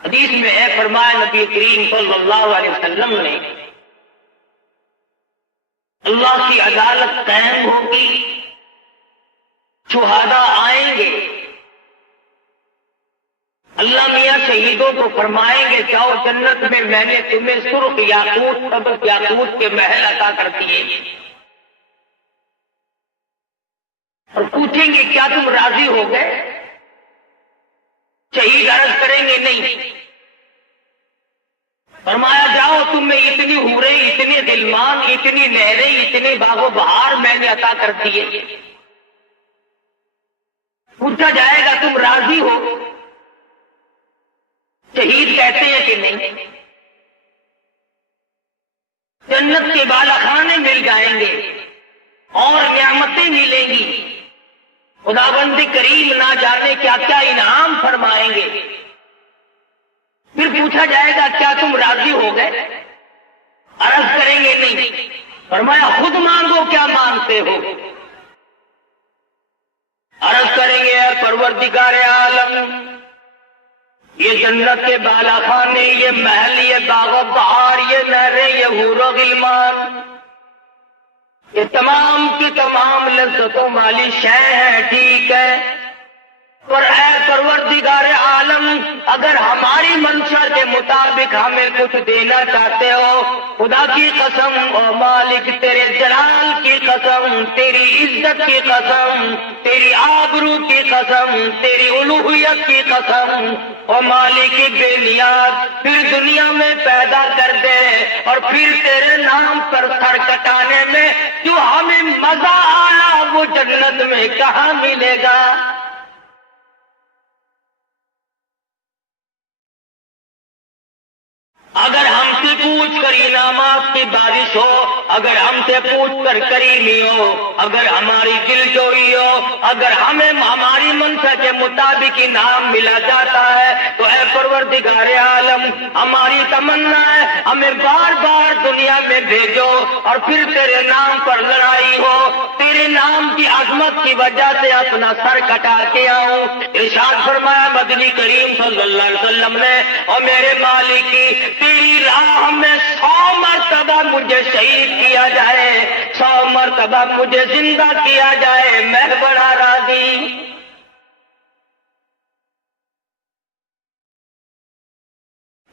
حدیث میں ہے، فرمایا نبی کریم صلی اللہ علیہ وسلم نے، اللہ کی عدالت قائم ہوگی، شہداء آئیں گے، اللہ میاں شہیدوں کو فرمائیں گے جاؤ جنت میں نے تمہیں سرخ یاقوت سبز یاقوت کے محل عطا کر دیے، اور پوچھیں گے کیا تم راضی ہو گئے؟ شہید عرض کریں گے نہیں، فرمایا جاؤ تمہیں اتنی حوریں، اتنے غلمان، اتنی نہریں، اتنے باغ و بہار میں نے عطا کر دیے۔ پوچھا جائے گا تم راضی ہو؟ شہید کہتے ہیں کہ نہیں، جنت کے بالا خانے مل جائیں گے اور نعمتیں ملیں گی، خداوند کریم نہ جانے کیا کیا انعام فرمائیں گے۔ پھر پوچھا جائے گا کیا تم راضی ہو گئے؟ عرض کریں گے نہیں، فرمایا خود مانگو کیا مانگتے ہو؟ عرض کریں گے اے پروردگار عالم، یہ جنت کے بالا خانے، یہ محل، یہ باغ و بہار، یہ نہریں، یہ حور و غلمان، یہ تمام کی تمام لذتوں والی شے ہے، ٹھیک ہے، پر اے پروردگار عالم اگر ہماری منشا کے مطابق ہمیں کچھ دینا چاہتے ہو، خدا کی قسم او مالک، تیرے جلال کی قسم، تیری عزت کی قسم، تیری آبرو کی قسم، تیری الوہیت کی قسم، او مالک بے نیاز، پھر دنیا میں پیدا کر دے اور پھر تیرے نام پر سر کٹانے میں جو ہمیں مزہ آیا وہ جنت میں کہاں ملے گا؟ اگر ہم سے پوچھ کر انعامات کی بارش ہو، اگر ہم سے پوچھ کر کریمی ہو، اگر ہماری دل جوئی ہو، اگر ہمیں ہماری منشا کے مطابق انعام ملا جاتا ہے تو اے پروردگار عالم ہماری تمنا ہے ہمیں بار بار دنیا میں بھیجو اور پھر تیرے نام پر لڑائی ہو، تیرے نام کی عظمت کی وجہ سے اپنا سر کٹا کے آؤں۔ ارشاد فرمایا مدنی کریم صلی اللہ علیہ وسلم نے، اور میرے مالک کی تیری راہ میں 100 مرتبہ مجھے شہید کیا جائے، 100 مرتبہ مجھے زندہ کیا جائے، میں بڑا راضی۔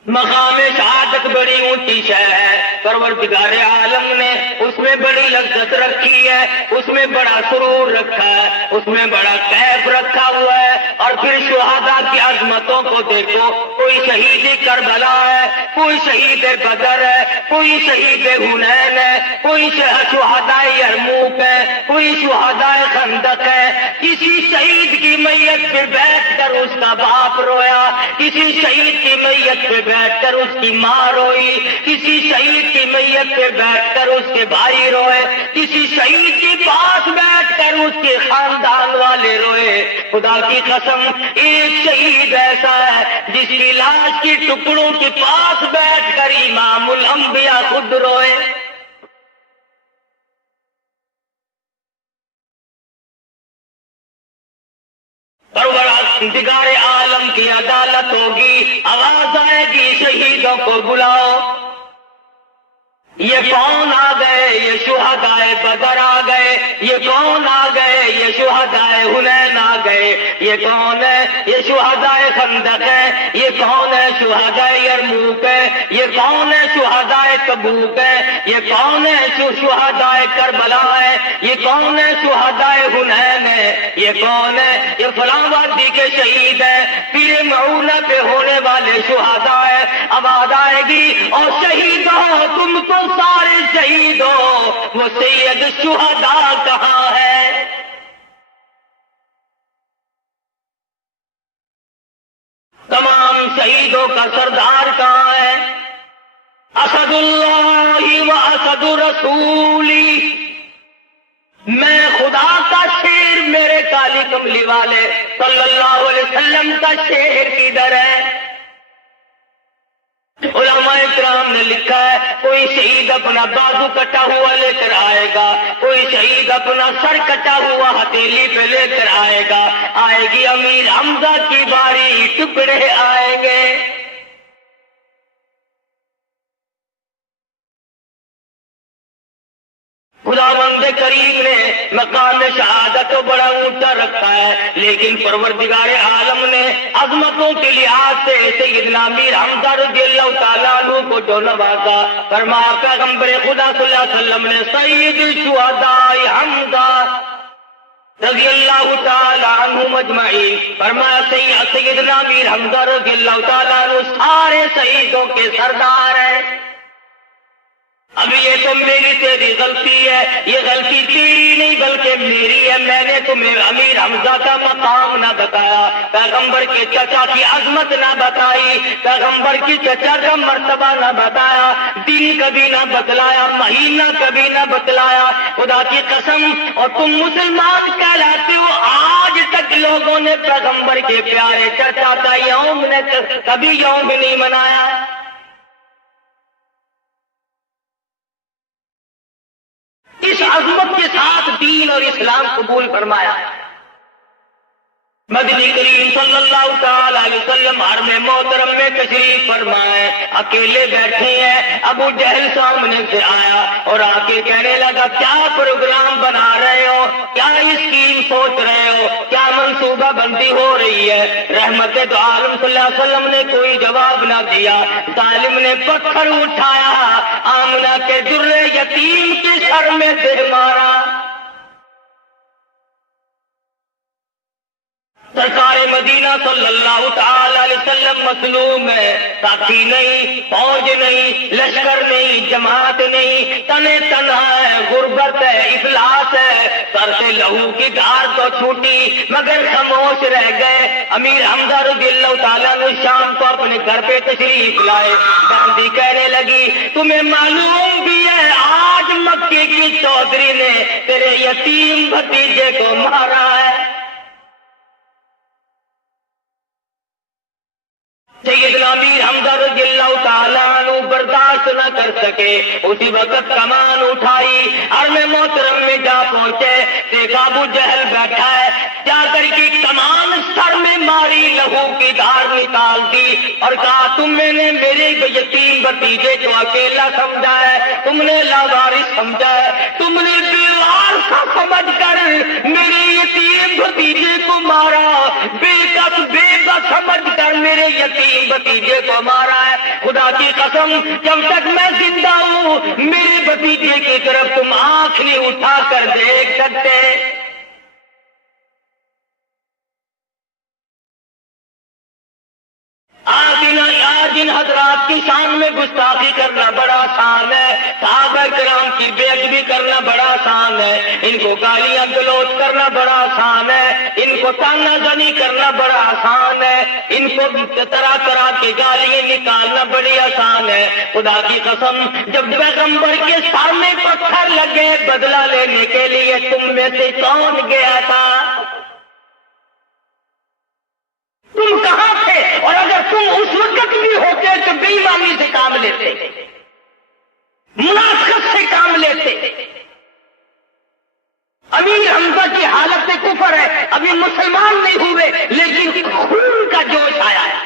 مقام شہادت بڑی اونچی شے ہے، پروردگار عالم نے اس میں بڑی لذت رکھی ہے، اس میں بڑا سرور رکھا ہے، اس میں بڑا کیف رکھا ہوا ہے۔ اور پھر شہداء کی عظمتوں کو دیکھو، کوئی شہید کربلا ہے، کوئی شہید بدر ہے، کوئی شہید حنین ہے، کوئی شہداء یرموک ہے، کوئی شہداء خندق ہے۔ کسی شہید کی میت پہ بیٹھ کر اس کا باپ رویا، کسی شہید کی میت پہ بیٹھ کر اس کی ماں روئی، کسی شہید کی میت پہ بیٹھ کر اس کے بھائی روئے، کسی شہید کے پاس بیٹھ کر اس کے خاندان والے روئے۔ خدا کی قسم ایک شہید ایسا ہے جس کی لاش کے ٹکڑوں کے پاس بیٹھ کر امام الانبیاء خود روئے۔ پروردگار عالم کی عدالت ہوگی، آواز آئے گی شہیدوں کو بلاؤ۔ یہ کون آ گئے؟ یہ شہداء بدر آ گئے۔ یہ کون آ گئے؟ یہ شہداء حنین آ گئے۔ یہ کون ہے؟ یہ شہداء خندق ہے۔ یہ کون ہے؟ شہداء یرموک ہے۔ یہ کون ہے؟ شہداء تبوک ہے۔ یہ کون ہے؟ شہداء کربلا ہے۔ یہ کون ہے؟ شہداء حنین ہے۔ یہ کون ہے؟ یہ فلاں وادی کے شہید ہے، پیر معونہ پہ ہونے والے شہداء ہے۔ آواز آئے گی اور شہیدوں تم تو سارے شہید ہو، وہ سید شہداء کہاں ہے؟ تمام شہیدوں کا سردار کہاں ہے؟ اسد اللہ و اسد رسولی، میں خدا کا شیر، میرے کالی کملی والے صلی اللہ علیہ وسلم کا شیر کدھر ہے؟ علماء کرام نے لکھا ہے کوئی شہید اپنا بازو کٹا ہوا لے کر آئے گا، کوئی شہید اپنا سر کٹا ہوا ہتھیلی پہ لے کر آئے گا، آئے گی امیر حمزہ کی باری، ٹکڑے آئیں گے۔ مقام شہادت تو بڑا اونچا رکھا ہے، لیکن پروردگار عالم نے عظمتوں کے لحاظ سے سیدنا امیر حمزہ رضی اللہ تعالیٰ عنہ کو جو نوازا، فرمایا پیغمبر خدا صلی اللہ علیہ وسلم نے سید الشہداء حمزہ رضی اللہ تعالیٰ عنہ مجمعین، فرمایا سیدنا امیر حمزہ رضی اللہ تعالیٰ عنہ سارے شہیدوں کے سردار ہیں۔ اب یہ تو میری تیری غلطی ہے، یہ غلطی تیری نہیں بلکہ میری ہے، میں نے تمہیں امیر حمزہ کا مقام نہ بتایا، پیغمبر کے چچا کی عظمت نہ بتائی، پیغمبر کی چچا کا مرتبہ نہ بتایا، دن کبھی نہ بتلایا، مہینہ کبھی نہ بتلایا، خدا کی قسم، اور تم مسلمان کہلاتے ہو، آج تک لوگوں نے پیغمبر کے پیارے چچا کا یوم نے کبھی یوم نہیں منایا۔ اس عظمت کے ساتھ دین اور اسلام قبول فرمایا۔ مدنی کریم صلی اللہ تعالی علیہ وسلم حرم محترم میں تشریف فرمائے، اکیلے بیٹھے ہیں، ابو جہل سامنے سے آیا اور آ کے کہنے لگا کیا پروگرام بنا رہے ہو، کیا اسکیم سوچ رہے ہو، کیا منصوبہ بندی ہو رہی ہے؟ رحمت دو عالم صلی اللہ علیہ وسلم نے کوئی جواب نہ دیا، ظالم نے پتھر اٹھایا، آمنہ کے در یتیم کے سر میں سے مارا۔ سرکار مدینہ صلی اللہ تعالی علیہ وسلم مظلوم ہے، ساتھی نہیں، فوج نہیں، لشکر نہیں، جماعت نہیں، تنے تنہا ہے، غربت ہے، افلاس ہے، سر سے لہو کی دھار تو چھوٹی مگر خاموش رہ گئے۔ امیر حمزہ رضی اللہ تعالیٰ نے شام کو اپنے گھر پہ تشریف لائے، گاندھی کہنے لگی تمہیں معلوم بھی ہے آج مکے کی چودھری نے تیرے یتیم بھتیجے کو مارا ہے۔ سیدنا امیر حمزہ رضی اللہ تعالیٰ عنہ برداشت نہ کر سکے، اسی وقت کمان اٹھائی، حرم محترم میں جا پہنچے، دیکھا ابو جہل بیٹھا ہے، جا کر کی کمان سر میں ماری، لہو کی دھار نکال دی اور کہا تم نے میرے یتیم بھتیجے کو اکیلا سمجھا ہے، تم نے لاوارث سمجھا ہے، تم نے بیوارث سمجھ کر میرے یتیم بھتیجے کو مارا، بے کس بے بس سمجھ کر میرے یتیم بھتیجے کو مارا ہے۔ خدا کی قسم جب تک میں زندہ ہوں میرے بھتیجے کی طرف تم آنکھ نہیں اٹھا کر دیکھ سکتے۔ آج ان حضرات کی شان میں گستاخی کرنا بڑا آسان ہے، صحابہ کرام کی بے ادبی کرنا بڑا آسان ہے، ان کو گالیاں گلوچ کرنا بڑا آسان ہے، ان کو تانا زنی کرنا بڑا آسان ہے، ان کو طرح طرح کی گالیاں نکالنا بڑی آسان ہے۔ خدا کی قسم جب پیغمبر کے سامنے پتھر لگے بدلہ لینے کے لیے تم میں سے کون گیا تھا؟ تم کہاں تھے؟ اور اگر تم اس وقت بھی ہوتے تو بے ایمانی سے کام لیتے، منافقت سے کام لیتے۔ امیر حمزہ کی حالت کفر ہے، ابھی مسلمان نہیں ہوئے لیکن خون کا جوش آیا ہے،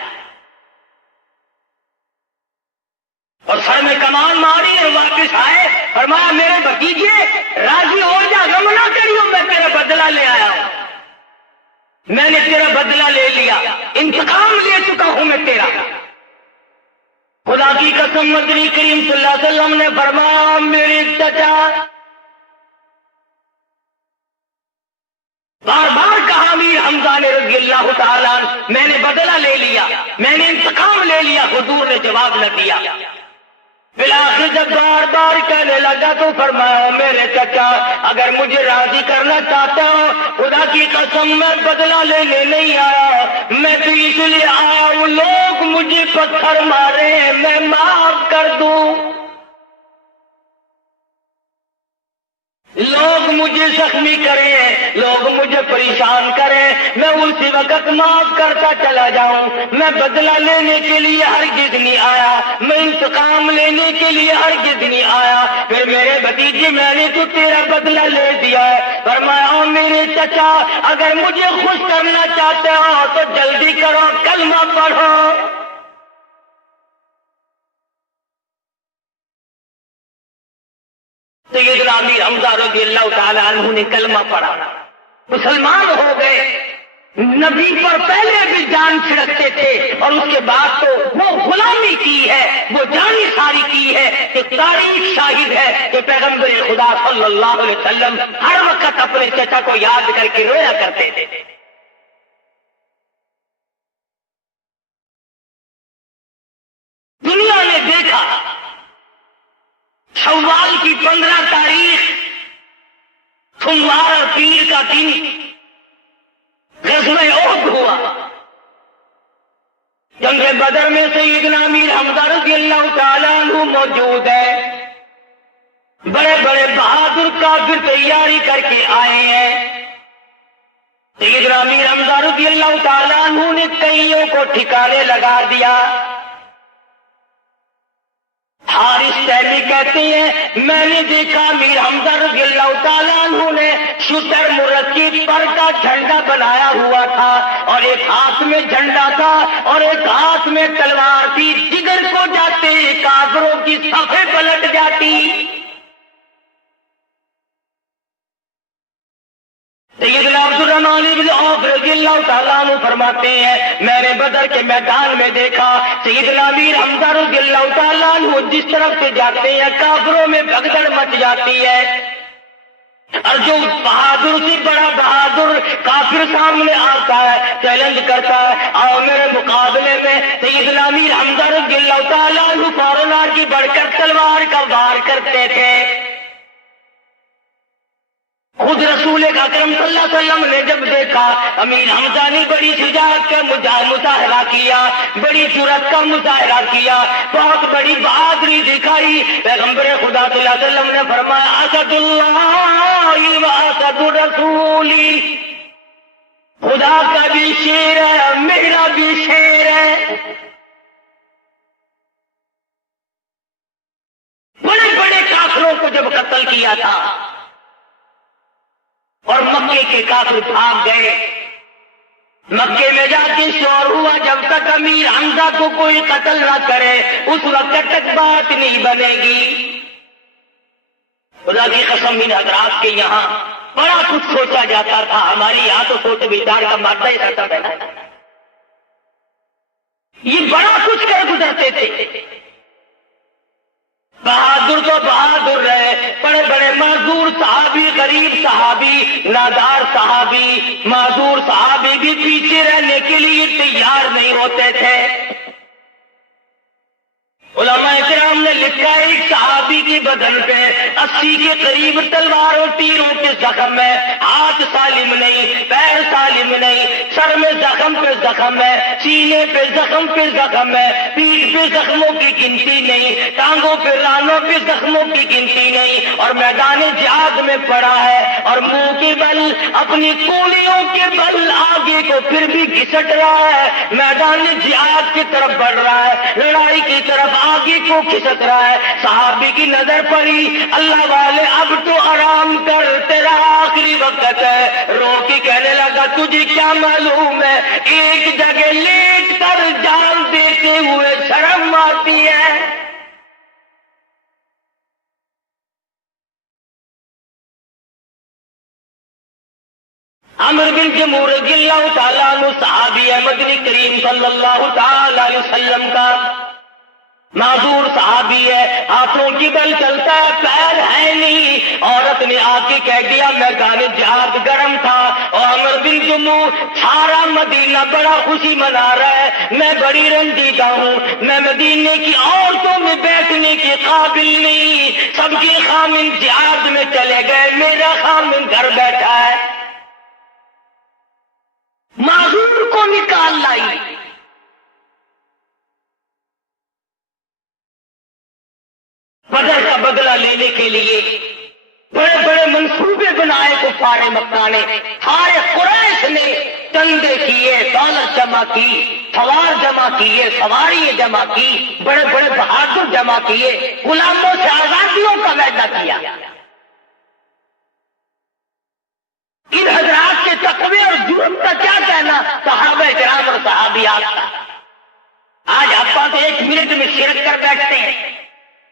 اور سر میں کمان ماری اور واپس آئے، فرمایا میرے بھتیجے راضی ہو جا، غم نہ کریو، میں تیرا بدلہ لے آیا ہوں، میں نے تیرا بدلہ لے لیا، انتقام لے چکا ہوں میں تیرا۔ خدا کی قسم مدنی کریم صلی اللہ علیہ وسلم نے فرمایا میرے چچا، بار بار کہا امیر حمزہ نے رضی اللہ تعالیٰ میں نے بدلہ لے لیا، میں نے انتقام لے لیا، حضور نے جواب نہ دیا۔ بالآخر جب بار بار کہنے لگا تو فرمایا میرے چچا اگر مجھے راضی کرنا چاہتا ہو خدا کی قسم میں بدلہ لینے نہیں آیا، میں تو اس لیے آیا ہوں لوگ مجھے پتھر مارے میں معاف کر دوں، لوگ مجھے زخمی کریں، لوگ مجھے پریشان کریں، میں اسی وقت معاف کرتا چلا جاؤں، میں بدلہ لینے کے لیے ہرگز نہیں آیا، میں انتقام لینے کے لیے ہرگز نہیں آیا۔ پھر میرے بھتیجے میں نے تو تیرا بدلہ لے دیا ہے، فرمایا میرے چچا اگر مجھے خوش کرنا چاہتے ہو تو جلدی کرو کلمہ پڑھو۔ سیدنا امیر حمزہ رضی اللہ تعالی عنہ نے کلمہ پڑھا، مسلمان ہو گئے، نبی پر پہلے بھی جان چھڑکتے تھے اور اس کے بعد تو وہ غلامی کی ہے، وہ جانی ساری کی ہے کہ تاریخ شاہد ہے کہ پیغمبر خدا صلی اللہ علیہ وسلم ہر وقت اپنے چچا کو یاد کر کے رویا کرتے تھے۔ دنیا نے دیکھا شوال کی 15 تاریخ سوموار اور پیر کا دن غزوہ احد ہوا، جنگ بدر میں سیدنا امیر حمزہ رضی اللہ تعالیٰ عنہ موجود ہے، بڑے بڑے بہادر کافر تیاری کر کے آئے ہیں۔ سیدنا امیر حمزہ رضی اللہ تعالیٰ عنہ نے کئیوں کو ٹھکانے لگا دیا۔ حارث تیمی کہتے ہیں میں نے دیکھا امیر حمزہ رضی اللہ تعالیٰ عنہ نے شتر مرکب پر کا جھنڈا بنایا ہوا تھا اور ایک ہاتھ میں جھنڈا تھا اور ایک ہاتھ میں تلوار تھی، جگر کو جاتے کافروں کی صفیں پلٹ جاتی۔ سیدنا عبد الرحمن بن عوف رضی اللہ تعالیٰ عنہ فرماتے ہیں میں نے بدر کے میدان میں دیکھا سیدنا امیر حمزہ رضی اللہ تعالیٰ عنہ جس طرف سے جاتے ہیں کافروں میں بھگدڑ مچ جاتی ہے، اور جو بہادر سے بڑا بہادر کافر سامنے آتا ہے چیلنج کرتا ہے آؤ میرے مقابلے میں، سیدنا امیر حمزہ رضی اللہ تعالیٰ عنہ فوراً آگے بڑھ کر تلوار کا وار کرتے تھے۔ خود رسول اکرم صلی اللہ علیہ وسلم نے جب دیکھا امیر حمزہ نے بڑی شجاعت کا مظاہرہ کیا، بڑی جرأت کا مظاہرہ کیا، بہت بڑی بہادری دکھائی، پیغمبر خدا صلی اللہ علیہ وسلم نے فرمایا اسد اللہ و اسد رسولی، خدا کا بھی شیر ہے میرا بھی شیر ہے۔ بڑے بڑے کافروں کو جب قتل کیا تھا اور مکے کے کافر بھاگ گئے، مکے میں جا کے شور ہوا جب تک امیر حمزہ کو کوئی قتل نہ کرے اس وقت تک بات نہیں بنے گی۔ خدا کی قسم ان حضرات کے یہاں بڑا کچھ سوچا جاتا تھا، ہماری یہاں تو سوچ وچار کا مادہ ہی رہتا تھا، یہ بڑا کچھ کر گزرتے تھے۔ بہادر تو بہادر رہے، بڑے بڑے معذور صحابی، غریب صحابی، نادار صحابی، معذور صحابی بھی پیچھے رہنے کے لیے تیار نہیں ہوتے تھے۔ علماء کرام نے لکھا ایک صحابی کی بدن پہ 80 کے قریب تلوار اور تیروں کے زخم ہے، ہاتھ سالم نہیں، پیر سالم نہیں، سر میں زخم پہ زخم ہے، سینے پہ زخم پہ زخم ہے، پیٹھ پہ زخموں کی گنتی نہیں، ٹانگوں پہ رانوں پہ زخموں کی گنتی نہیں، اور میدان جہاد میں پڑا ہے اور منہ کے بل اپنی کولیوں کے بل آگے کو پھر بھی گھسٹ رہا ہے، میدان جہاد کی طرف بڑھ رہا ہے، لڑائی کی طرف آگے کو کھسک رہا ہے۔ صحابی کی نظر پڑی، اللہ والے اب تو آرام کر، تیرا آخری وقت ہے، رو کے کہنے لگا تجھے کیا معلوم ہے ایک جگہ لیٹ کر جان دیتے ہوئے شرم آتی ہے۔ عمر بن جمور رضی اللہ تعالیٰ عنہ صحابی ہے مدنی کریم صلی اللہ تعالی علیہ وسلم کا، معذور صحابی ہے، ہاتھوں کی بل چلتا ہے، پیر ہے نہیں، عورت نے آ کے کہہ دیا میدان جہاد گرم تھا، اور عمر بن جمور سارا مدینہ بڑا خوشی منا رہا ہے، میں بڑی رنجیدہ ہوں، میں مدینے کی عورتوں میں بیٹھنے کے قابل نہیں، سب کے خامن جہاد میں چلے گئے، میرا خامن گھر بیٹھا ہے۔ معذور کو نکال لائی، بدر کا بدلہ لینے کے لیے بڑے بڑے منصوبے بنائے کفار مکہ نے، سارے قریش نے چندے کیے، دولت جمع کی، سوار جمع کیے، سواری جمع کی، بڑے بڑے بہادر جمع کیے، غلاموں سے آزادیوں کا وعدہ کیا۔ ان حضرات کے تقوی اور جرم کا کیا کہنا صحابہ کرام اور صحابیات کا؟ آج آپ تو 1 منٹ میں شرک کر بیٹھتے ہیں،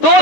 2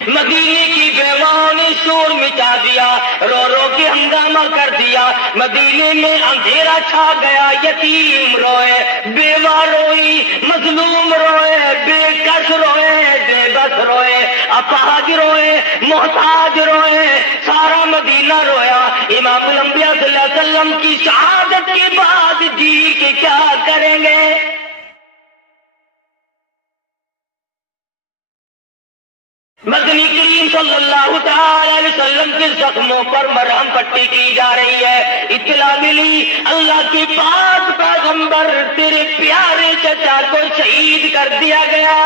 مدینے کی بیواؤں نے شور مچا دیا، رو رو کے ہنگامہ کر دیا، مدینے میں اندھیرا چھا گیا، یتیم روئے، بیوہ روئی، مظلوم روئے، بے کس روئے، بے بس روئے، اپاہج روئے، محتاج روئے، سارا مدینہ رویا۔ امام الانبیاء صلی اللہ علیہ وسلم کی شہادت کے بعد جی کہ کیا کریں گے؟ مدنی کریم صلی اللہ تعالی علیہ وسلم کے زخموں پر مرہم پٹی کی جا رہی ہے۔ اطلاع ملی اللہ کے پاک پیغمبر تیرے پیارے چچا کو شہید کر دیا گیا۔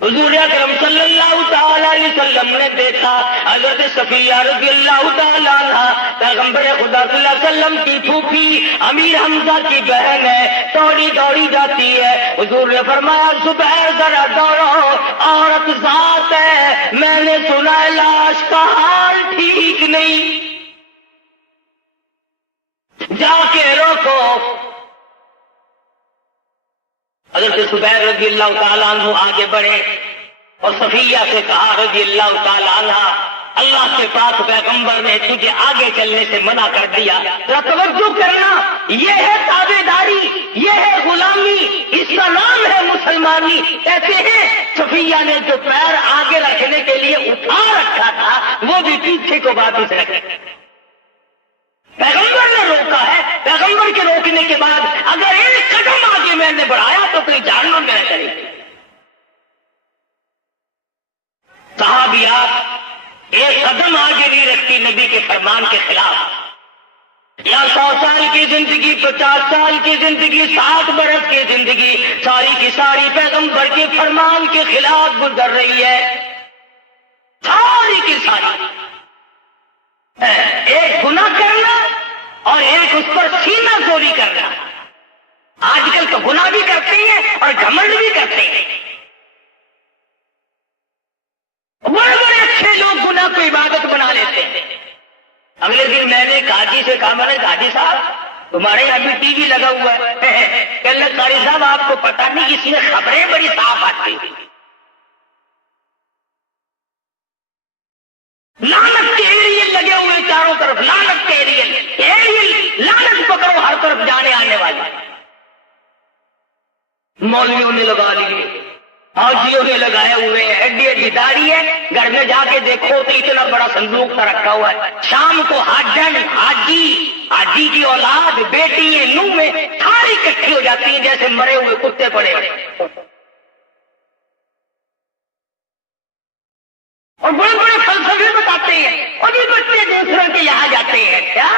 حضور اکرم صلی اللہ تعالی علیہ وسلم نے دیکھا حضرت صفیہ رضی اللہ تعالی عنہ پیغمبر خدا صلی اللہ علیہ وسلم کی پھوپھی امیر حمزہ کی بہن ہے، دوڑی دوڑی جاتی ہے۔ حضور نے فرمایا زبیر ذرا دوڑو، عورت ذات ہے، میں نے سنا ہے لاش کا حال ٹھیک نہیں، جا کے روکو۔ حضرت زبیر رضی اللہ تعالیٰ عنہ آگے بڑھے اور صفیہ سے کہا رضی اللہ تعالیٰ عنہ، اللہ کے پاک پیغمبر نے تجھے آگے چلنے سے منع کر دیا، ذرا توجہ کرنا، یہ ہے تابعداری، یہ ہے غلامی، اس کا نام ہے مسلمانی۔ کہتے ہیں صفیہ نے جو پیر آگے رکھنے کے لیے اٹھا رکھا تھا وہ بھی پیچھے کو واپس رکھے۔ پیغمبر نے روکا ہے، پیغمبر کے روکنے کے بعد اگر ایک قدم آگے میں نے بڑھایا تو کوئی جہنم میں کرے۔ صحابیات ایک قدم آگے نہیں رکھتی نبی کے فرمان کے خلاف۔ یا 100 سال کی زندگی، 50 سال کی زندگی، 60 برس کی زندگی، ساری کی ساری پیغمبر کے فرمان کے خلاف گزر رہی ہے، ساری کی ساری۔ ایک گناہ کرنا اور ایک اس پر سینہ چوری کرنا۔ آج کل تو گناہ بھی کرتے ہیں اور گھمنڈ بھی کرتے ہیں، بڑے بڑے اچھے لوگ گناہ کو عبادت بنا لیتے ہیں۔ اگلے دن میں نے قاضی سے کہا، میں نے قاضی صاحب تمہارے یہاں بھی ٹی وی لگا ہوا ہے، کہ اللہ قاری صاحب آپ کو پتا نہیں اس میں خبریں بڑی صاف آتی ہیں، لعنت کے ایریل لگے ہوئے چاروں طرف، لعنت کے ایریل لعنت پکڑو ہر طرف جانے آنے والے۔ مولویوں نے لگا لیے، حاجیوں نے لگائے ہوئے ہیں، ہڈی ہڈی داڑھی ہے، گھر میں جا کے دیکھو تو اتنا بڑا صندوق سا رکھا ہوا ہے۔ شام کو حاجن، حاجی کی اولاد، بیٹی نوح میں ساری اکٹھی ہو جاتی ہیں جیسے مرے ہوئے کتے پڑے، اور بڑے بڑے فلسفے بتاتے ہیں، اور یہ بچے دوسروں کے یہاں جاتے ہیں۔ کیا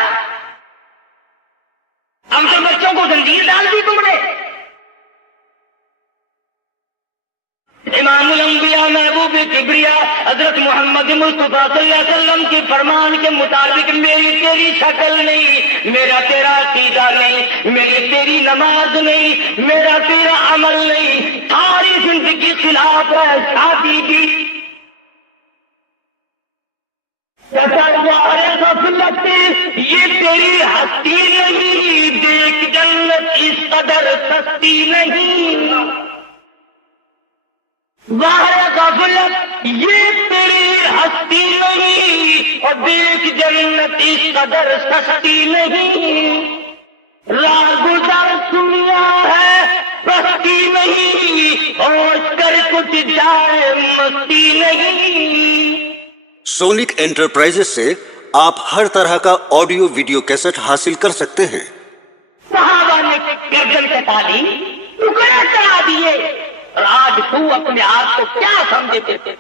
ہم تو بچوں کو زنجیر ڈال دی تم نے؟ امام الانبیاء محبوب کبریا حضرت محمد مصطفیٰ صلی اللہ علیہ وسلم کے فرمان کے مطابق میری تیری شکل نہیں، میرا تیرا عقیدہ نہیں، میری تیری نماز نہیں، میرا تیرا عمل نہیں، ساری زندگی خلاف ہے شادی کی۔ یہ تیری ہستی نہیں، دیکھ جنت اس قدر سستی نہیں، باہر غفلت یہ تیری ہستی نہیں، اور دیکھ جنت اس قدر سستی نہیں، راہ گزر دنیا ہے بستی نہیں، اور کر کچھ جائے مستی نہیں۔ سونک انٹرپرائزز سے آپ ہر طرح کا آڈیو ویڈیو کیسٹ حاصل کر سکتے ہیں۔ صحابہ نے گردن کٹا دی، ٹکڑے کرا دیے، اور آج تو اپنے آپ کو کیا سمجھتے تھے؟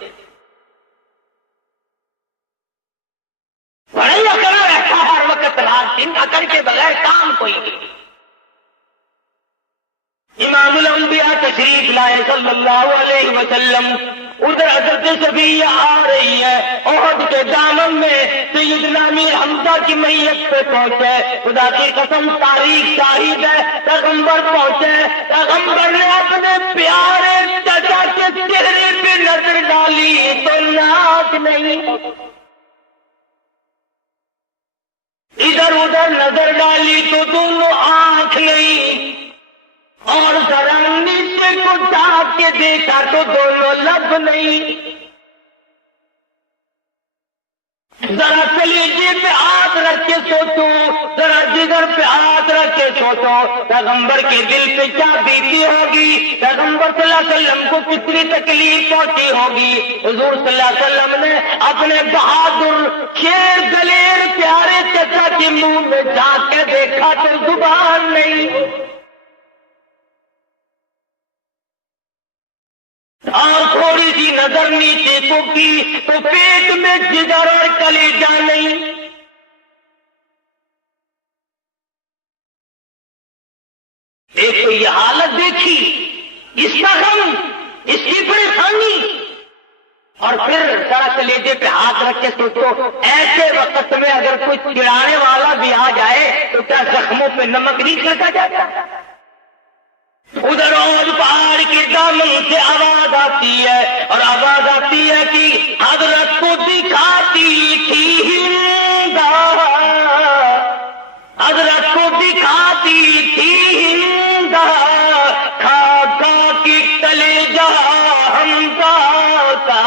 بڑے اکڑا رہتا ہر وقت، رات دن اکڑ کے بغیر کام کوئی نہیں۔ امام الانبیاء تشریف لائے صلی اللہ علیہ وسلم، ادھر حضرت صفیہ آ رہی ہے، احد کے دامن میں سیدنا امیر حمزہ کی میت پہ پہنچے، خدا کی قسم تاریخ شاہد ہے، پیغمبر پہنچے، پیغمبر نے اپنے پیارے چچا کے چہرے پہ نظر ڈالی تو ناک نہیں، ادھر ادھر نظر ڈالی تو دونوں آنکھ نہیں، اور ذرا نیچے کو جھانک کے دیکھا تو دونوں لب نہیں. ذرا کلیجے پہ ہاتھ رکھ کے سوچو, ذرا جگر پہ ہاتھ رکھ کے سوچو, پیغمبر کے دل پہ کیا بیتی ہوگی, پیغمبر صلی اللہ علیہ وسلم کو کتنی تکلیف پہنچی ہوگی. حضور صلی اللہ علیہ وسلم نے اپنے بہادر شیر دلیر پیارے چچا کے منہ میں جا کے دیکھا تو زبان نہیں, اور تھوڑی سی نظر نیچے کو کی تو پیٹ میں جگر اور کلیجہ نہیں. دیکھو یہ حالت دیکھی, اس کا غم, اس کی پریشانی, اور پھر ذرا کلیجے پہ ہاتھ رکھ کے سوچو ایسے وقت میں اگر کوئی چڑھانے والا بھی آ جائے تو کیا زخموں پہ نمک نہیں چھڑکا جاتا. ادھر اور پہاڑ کے دامن سے آواز آتی ہے, اور آواز آتی ہے کہ حضرت کو دکھاتی تھی ہند, حضرت کو دکھاتی تھی ہند, کھا کھا کے کلیجہ حمزہ کا.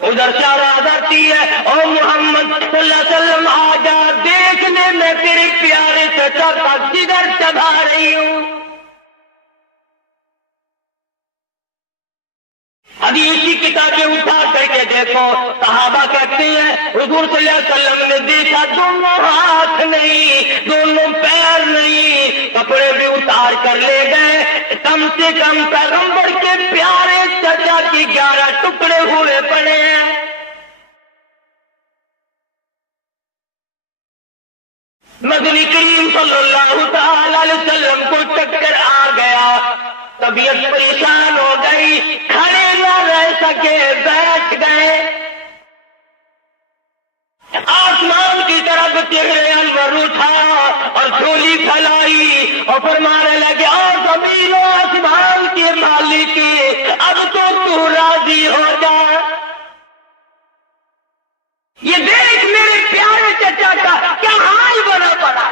ادھر سے آواز آتی ہے او محمد صلی اللہ علیہ وسلم آ جا دیکھنے میں تیرے پیارے چچا کا جگر چبھا رہی ہوں. حدیث کی کتابیں اٹھا کر کے دیکھو, صحابہ کہتے ہیں حضور صلی اللہ علیہ وسلم نے دیکھا دونوں ہاتھ نہیں, دونوں پیر نہیں, کپڑے بھی اتار کر لے گئے. کم سے کم پیغمبر کے پیارے چچا کی 11 ٹکڑے ہوئے پڑے ہیں. مدنی کریم صلی اللہ تعالی علیہ وسلم کو چکر آ گیا, طبیعت پریشان ہو گئی, کھڑے نہ رہ سکے, بیٹھ گئے. آسمان کی طرف چہرے انور اٹھا اور جھولی پھیلائی اور فرمانے لگے اور زمین و آسمان کے مالک اب تو راضی ہو جا. یہ دیکھ میرے پیارے چچا کا کیا حال بنا پڑا.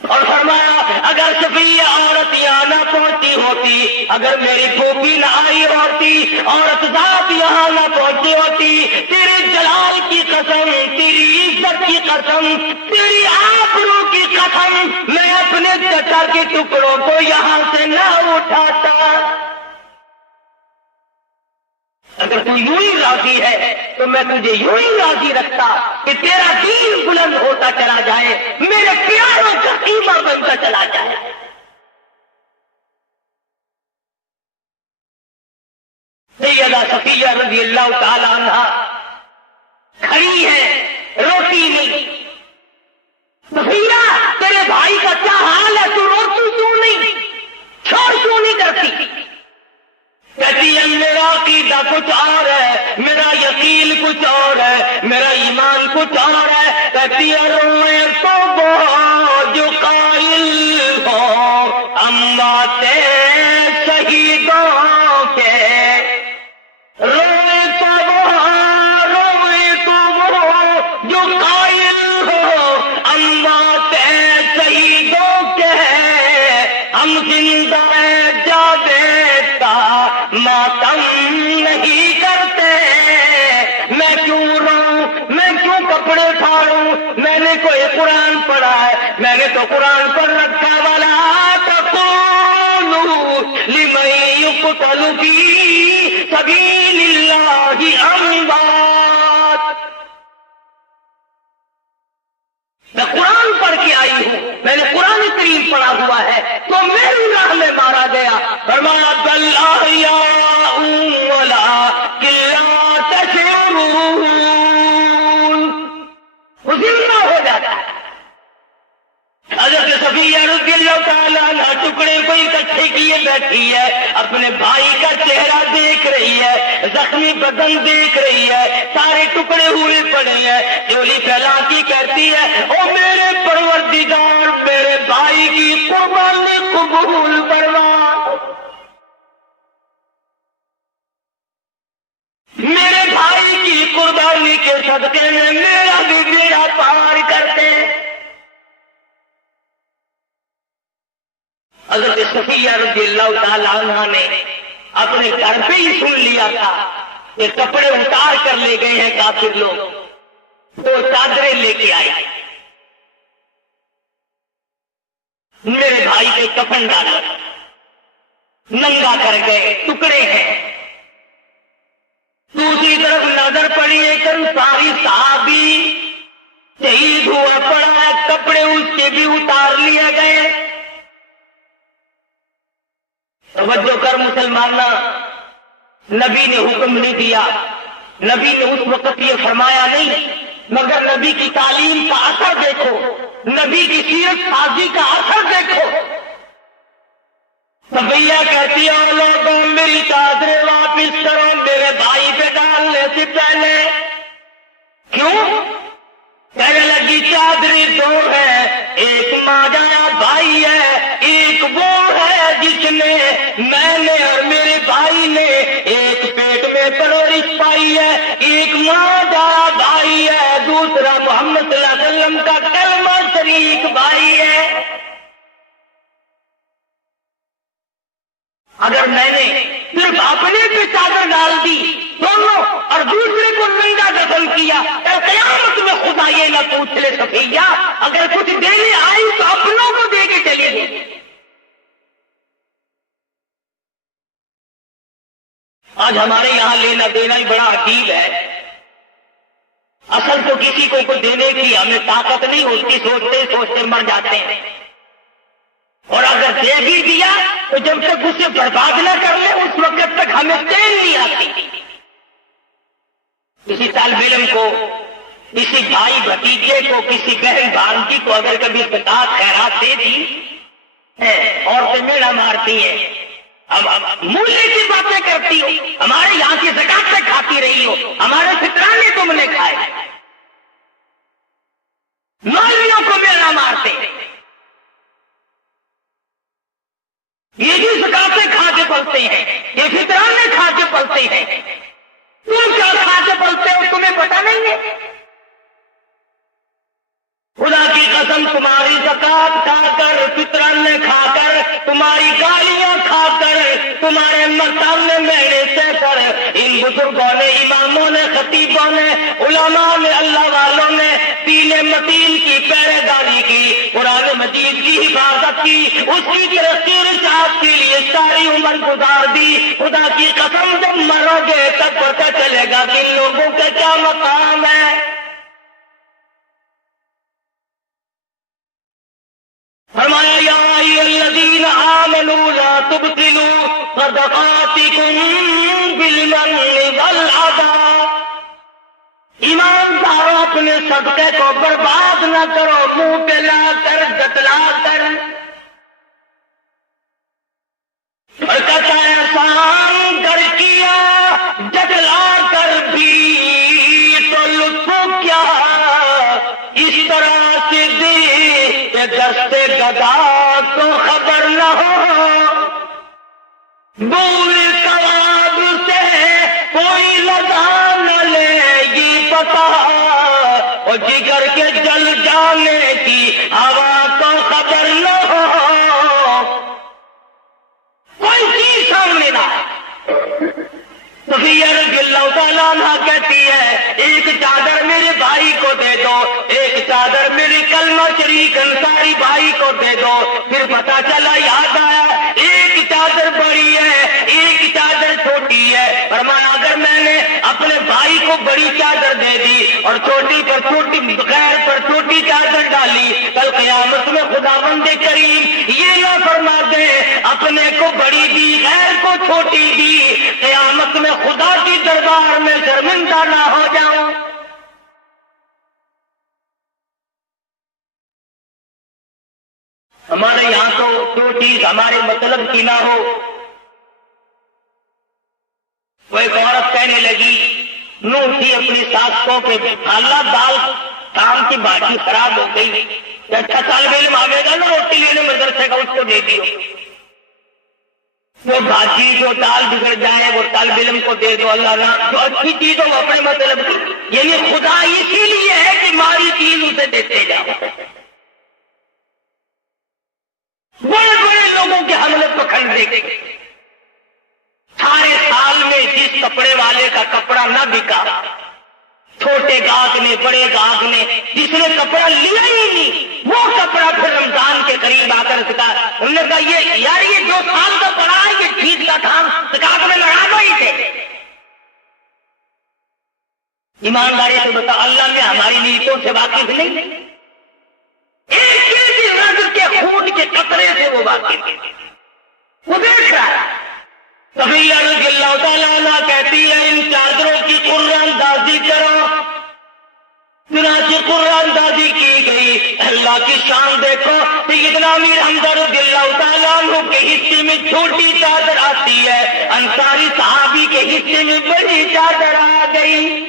اور فرمایا اگر صفیہ عورت یہاں نہ پہنچی ہوتی, اگر میری پھوپھی نہ آئی ہوتی, عورت ذات یہاں نہ پہنچی ہوتی, تیرے جلال کی قسم, تیری عزت کی قسم, تیری آبرو کی قسم, میں اپنے چچا کے ٹکڑوں کو یہاں سے نہ اٹھاتا. اگر تو یوں ہی راضی ہے تو میں تجھے یوں ہی راضی رکھتا کہ تیرا دین بلند ہوتا چلا جائے, میرے پیاروں کا قیمہ بنتا چلا جائے. سیدہ صفیہ رضی اللہ تعالی عنہا کھڑی ہے, روتی نہیں. صفیہ تیرے بھائی کا کیا حال ہے, تو روتی کیوں نہیں, چھوڑ کیوں نہیں کرتی. کہتی ہے میرا عقیدہ کچھ اور ہے, میرا یقین کچھ اور ہے, میرا ایمان کچھ اور ہے. کہتی ہے روئے تو وہ جو قائل ہو اموات شہیدوں کے, روئے تو وہ جو قائل ہو اموات شہیدوں کے, ہم زندہ جاوید کا ماتم نہیں کرتے. میں کیوں روؤں, میں کیوں کپڑے پھاڑوں, میں نے کوئی قرآن پڑھا ہے, میں نے تو قرآن پڑھ رکھا. والا تقولوا لمن يقتل في سبيل الله اموات. میں قرآن پڑھ کے آئی ہوں, میں نے قرآن کریم پڑھا ہوا ہے, تو میری راہ میں مارا گیا. فرمایا بل احیاء ولکن لا تشعرون, وہ زندہ ہو جاتا ہے. حضرت صفیہ رضی اللہ تعالیٰ عنہ ٹکڑے کو اکٹھے کیے بیٹھی ہے, اپنے بھائی کا چہرہ دیکھ رہی ہے, زخمی بدن دیکھ رہی ہے, سارے ٹکڑے ہوئے پڑے ہیں. جولی پھیلا کی کہتی ہے او میرے پروردگار, میرے بھائی کی قربانی قبول فرما, میرے بھائی کی قربانی کے صدقے میں میرا بھی بیڑا پار کرتے. حضرت صفیہ رضی اللہ تعالی عنہا نے اپنے گھر پہ ہی سن لیا تھا کہ کپڑے اتار کر لے گئے ہیں کافر لوگ، تو چادریں لے کے آئی، میرے بھائی کے کفن ڈالا، ننگا کر گئے، ٹکڑے ہیں۔ دوسری طرف نظر پڑی ایک انصاری صحابی شہید ہوا پڑا ہے، کپڑے اس کے بھی اتار لیے گئے۔ توجہ کر مسلمانہ، نبی نے حکم نہیں دیا، نبی نے اس وقت یہ فرمایا نہیں، مگر نبی کی تعلیم کا اثر دیکھو، نبی کی سیرت سازی کا اثر دیکھو۔ صفیہ کہتی ہے لوگوں میری چادریں واپس کرو میرے بھائی پہ ڈالنے سے پہلے۔ کیوں؟ کہنے لگی چادری دو ہے، ایک ماجا بھائی ہے، ایک وہ ہے جس نے میں نے اور میرے بھائی نے ایک پیٹ میں پرورش پائی ہے، ایک ماجا بھائی ہے، دوسرا محمد صلی اللہ علیہ وسلم کا کلمہ شریک بھائی ہے۔ اگر میں نے صرف اپنے پہ چادر ڈال دی دونوں اور دوسرے کو ننگا دفن کیا، قیامت میں خدا یہ نہ پوچھ لے صفیہ اگر کچھ دینے آئی تو اپنوں کو دے کے چلی گئی۔ آج ہمارے یہاں لینا دینا ہی بڑا عجیب ہے۔ اصل تو کسی کو کوئی دینے کی ہمیں طاقت نہیں ہوتی، سوچتے سوچتے مر جاتے ہیں، اور اگر دے بھی دیا تو جب تک اسے برباد نہ کر لے اس وقت تک ہمیں چین نہیں آتی۔ کسی طالب علم کو، کسی بھائی بھتیجے کو، کسی بہن بھانجی کو اگر کبھی زکات خیرات دے دی، عورتیں میڑا مارتی ہیں، مولے کی باتیں کرتی ہو، ہمارے یہاں کی زکات سے کھاتی رہی ہو، ہمارے فطرانے تم نے کھائے، مولویوں کو میڑا مارتے، یہ بھی زکاتیں کھا کے پلتے ہیں، یہ فطرانے کھا کے پلتے ہیں، تم کیا کھا کے پلتے ہو تمہیں پتہ نہیں ہے؟ خدا کی قسم تمہاری زکات کھا کر، فطرانے کھا کر، تمہاری گالیاں کھا کر، تمہارے سامنے میرے سے کر ان بزرگوں نے، اماموں نے، خطیبوں نے، علماء نے، اللہ والوں نے دین متین کی پہرے داری کی، قرآن مجید کی حفاظت کی، اس کی ترقی رشاد کے لیے ساری عمر گزار دی۔ خدا کی قسم جب مرو گے تب پتہ چلے گا کہ ان لوگوں کا کیا مقام ہے۔ فرمایا یا ایھا الذین آمنوا لا تبطلوا صدقاتکم بالمن والعطا، ایمانداروں اپنے صدقے کو برباد نہ کرو منہ پہ لا کر، جتلا کر، اور کہتا ہے احسان کر کیا جتلا کر بھی تو لطف کیا، اس طرح سے دے دستے گدا کو خبر نہ ہو، دور کباب سے کوئی لگا نہ لے یہ پتا، اور جگر کے جل جانے کی ہوا کو خبر نہ ہو، کوئی چیز سامنے نہ ہے۔ صفیہ رضی اللہ تعالیٰ عنہ کہتی ہے ایک چادر میرے بھائی کو دے دو، ایک چادر میرے کلمہ شریک انصاری بھائی کو دے دو، پھر پتا چلا یاد آیا ایک چادر بڑی ہے ایک چادر چھوٹی ہے۔ فرمایا اگر میں نے اپنے بھائی کو بڑی چادر دے دی اور چھوٹی پر چھوٹی غیر پر چھوٹی چادر ڈالی، کل قیامت میں خداوند کریم یہ نہ فرما دے اپنے کو بڑی دی غیر کو چھوٹی دی، قیامت میں خدا کی دربار میں شرمندہ نہ ہو جاؤں۔ ہمارے یہاں تو جو چیز ہمارے مطلب کی نہ ہو، وہ ایک عورت کہنے لگی نوح تھی اپنی ساس کو کہ اللہ دال کام کی باٹی خراب ہو گئی، اچھا طالب علم آئے گا نا روٹی لینے مدرسے کا اس کو دے دیو، جو بھاجی جو دال بگڑ جائے وہ طالب علم کو دے دو، اللہ نہ جو اچھی چیز ہو وہ اپنے مطلب کی، یعنی خدا اسی لیے ہے کہ ماری چیز اسے دیتے جاؤ۔ بڑے بڑے لوگوں کے ٹھنڈ دیکھے سارے سال میں جس کپڑے والے کا کپڑا نہ بکا، چھوٹے گاہک نے بڑے گاہک نے جس نے کپڑا لیا ہی نہیں، وہ کپڑا پھر رمضان کے قریب آ کر سکا، انہوں نے کہا یہ یار یہ 2 سال کا پڑا ہے، یہ ٹھیک کا کام سکاٹ میں لگا دو ہی تھے۔ ایمانداری سے بتا، اللہ میں ہماری نیتوں سے واقف نہیں، ایک رنگ کے خون کے قطرے سے وہ واقف ہے، وہ دیکھ رہا ہے۔ کبھی رضی اللہ تعالیٰ عنہ کہتی ہے ان چادروں کی قرآن اندازی کرو، چنانچہ قرآن اندازی کی گئی۔ اللہ کی شان دیکھو، سیدنا امیر حمزہ رضی اللہ تعالیٰ عنہ کے حصے میں چھوٹی چادر آتی ہے، انصاری صحابی کے حصے میں بڑی چادر آ گئی۔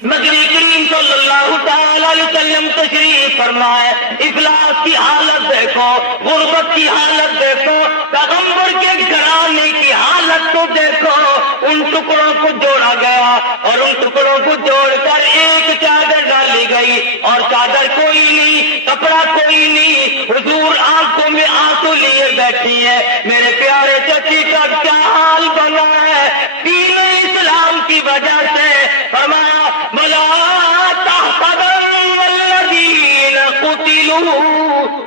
نبی کریم صلی اللہ تعالی علیہ وسلم تشریف فرمائے، افلاس کی حالت دیکھو، غربت کی حالت دیکھو، پیغمبر کے گھرانے کی حالت کو دیکھو۔ ان ٹکڑوں کو جوڑا گیا اور ان ٹکڑوں کو جوڑ کر ایک چادر ڈالی گئی، اور چادر کوئی نہیں، کپڑا کوئی نہیں، حضور آنکھوں میں آنسو لیے بیٹھی ہے۔ میرے پیارے چچی کا کیا حال بنا ہے دین اسلام کی وجہ سے؟ فرمایا وَلَا تَحْسَبَنَّ الَّذِينَ قُتِلُوا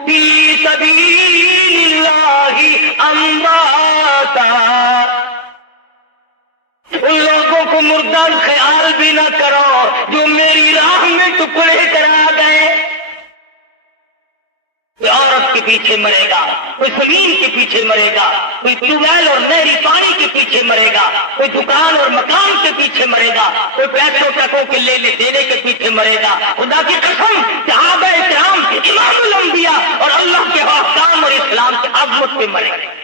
فِي سَبِيلِ اللَّهِ أَمْوَاتًا، ان لوگوں کو مردہ خیال بھی نہ کرو جو میری راہ میں ٹکڑے کرا گئے۔ کوئی عورت کے پیچھے مرے گا، کوئی زمین کے پیچھے مرے گا، کوئی ٹیوبویل اور نہری پانی کے پیچھے مرے گا، کوئی دکان اور مکان کے پیچھے مرے گا، کوئی پیسوں ٹکوں کے لینے دینے کے پیچھے مرے گا۔ خدا کی قسم صحابہ کرام امام الانبیاء اور اللہ کے احکام اور اسلام کے عظمت پہ مرے گا۔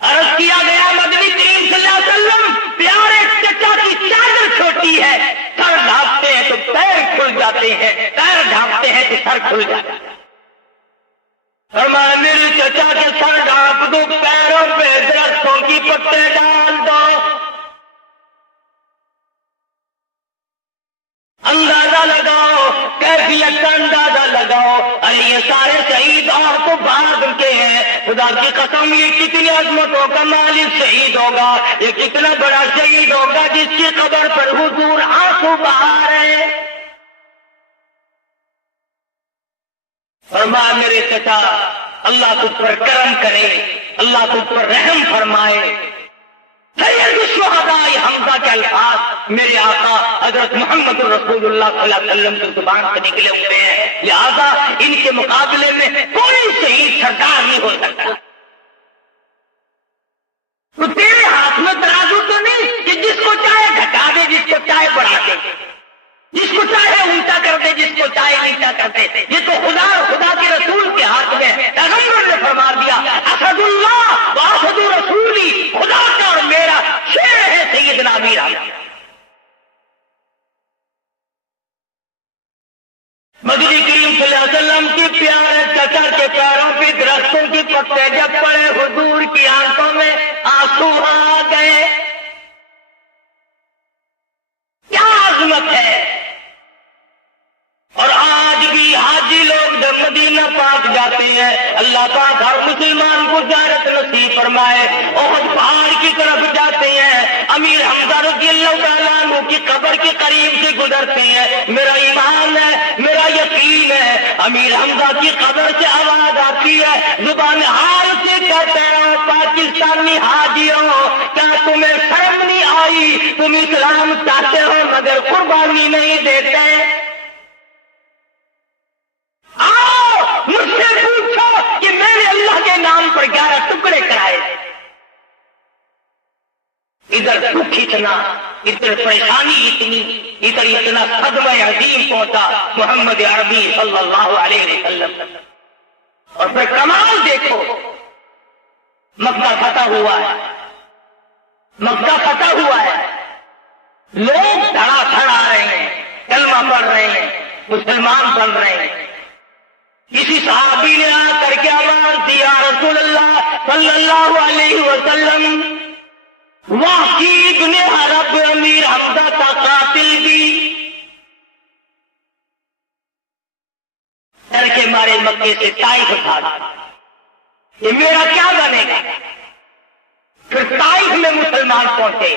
عرض کیا گیا نبی کریم صلی اللہ علیہ وسلم پیارے چچا کی چادر چھوٹی ہے، سر ڈھانپتے ہیں تو پیر کھل جاتے ہیں، پیر ڈھانپتے ہیں تو سر کھل جاتا ہے۔ فرمایا میرے چچا کے سر ڈھانپ دو، پیروں پہ درختوں کی پتے ڈال دو۔ اندازہ لگاؤ، کیفیت کا اندازہ لگاؤ، علی یہ سارے شہید اور تو بھاگ کے ہیں۔ خدا کی قسم یہ کتنی عظمتوں کا مالک شہید ہوگا، یہ کتنا بڑا شہید ہوگا جس کی قبر پر حضور آنسو بہا رہے ہیں۔ فرمایا میرے چچا اللہ تجھ پر کرم کرے، اللہ تجھ پر رحم فرمائے۔ سید الشہداء حمزہ کے الفاظ میرے آقا حضرت محمد رسول اللہ صلی اللہ علیہ وسلم کی زبان سے نکلے ہوئے ہیں، لہذا ان کے مقابلے میں کوئی شہید سردار نہیں ہو سکتا۔ تو تیرے ہاتھ میں ترازو تو نہیں کہ جس کو چاہے گھٹا دے، جس کو چاہے بڑھا دے، جس کو چاہے اونچا کر دے، جس کو چاہے نیچا کر دے۔ یہ تو خدا اور خدا کے رسول کے ہاتھ میں ہے۔ پیغمبر نے فرما دیا اسد اللہ و اسد رسولی، خدا کا اور میرا شیر ہے سیدنا امیر حمزہ۔ مدنی کریم صلی اللہ علیہ وسلم کی پیارے چچا کے پیروں پہ درختوں کی پتے جب پڑے، حضور کی آنکھوں میں آنسو آ گئے۔ کیا عظمت ہے! اور آج بھی حاجی لوگ جب مدینہ پاک جاتے ہیں، اللہ پاک ہر مسلمان کو زیارت نصیب فرمائے، احد پہاڑ کی طرف جاتے ہیں، امیر حمزہ رضی اللہ تعالیٰ عنہ کی قبر کے قریب سے گزرتے ہیں، میرا ایمان ہے، میرا یقین ہے، امیر حمزہ کی قبر سے آواز آتی ہے، زبان حال سے کہتے ہیں پاکستانی حاجیوں کیا تمہیں شرم نہیں آئی؟ تم اسلام چاہتے ہو مگر قربانی نہیں دیتے۔ مجھ سے پوچھو کہ میں نے اللہ کے نام پر 11 ٹکڑے کرائے، ادھر دکھ اتنا، ادھر پریشانی اتنی، ادھر اتنا صدمہ عظیم پہنچا محمد عربی صلی اللہ علیہ وسلم۔ اور پھر کمال دیکھو، مکہ فتح ہوا ہے، مکہ فتح ہوا ہے، لوگ دھڑا دھڑ آ رہے ہیں، کلمہ پڑھ رہے ہیں، مسلمان بن رہے ہیں۔ کسی صحابی نے آ کر کے آواز دیا رسول اللہ صلی اللہ علیہ وسلم واقعی ابن عرب امیر حمزہ کا قاتل بھی مکے سے طائف اٹھا دو، یہ میرا کیا بنے گا؟ پھر طائف میں مسلمان پہنچے،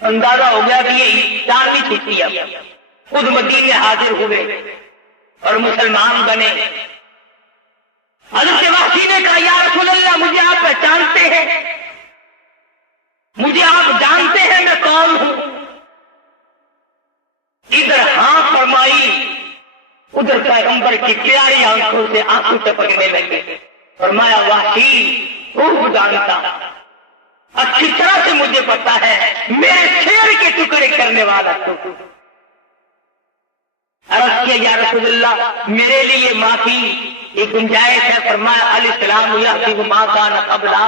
اندازہ ہو گیا کہ یہ 4ویں چھٹی ہے، خود مدینے حاضر ہوئے اور مسلمان بنے۔ حضرت وحشی نے کہا یا رسول اللہ مجھے آپ پہچانتے ہیں، مجھے آپ جانتے ہیں میں کون ہوں؟ ادھر ہاں فرمائی، ادھر پیغمبر کی پیاری آنکھوں سے آنسو ٹپکنے لگے۔ فرمایا وحشی خوب جانتا، اچھی طرح سے مجھے پتا ہے، میرے شیر کے ٹکڑے کرنے والا تو۔ عرض کیا یا رسول اللہ میرے لیے معافی ایک گنجائش ہے؟ فرمایا الاسلام یحفظ ما کان قبلہ،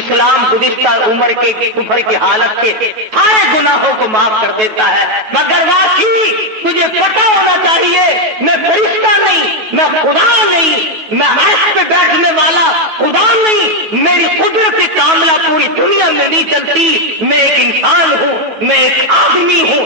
اسلام گزشتہ عمر کے کفر کی حالت کے سارے گناہوں کو معاف کر دیتا ہے، مگر واقعی تجھے پتہ ہونا چاہیے میں فرشتہ نہیں، میں خدا نہیں، میں عرش پہ بیٹھنے والا خدا نہیں، میری قدرت کاملہ پوری دنیا میں نہیں چلتی، میں ایک انسان ہوں، میں ایک آدمی ہوں،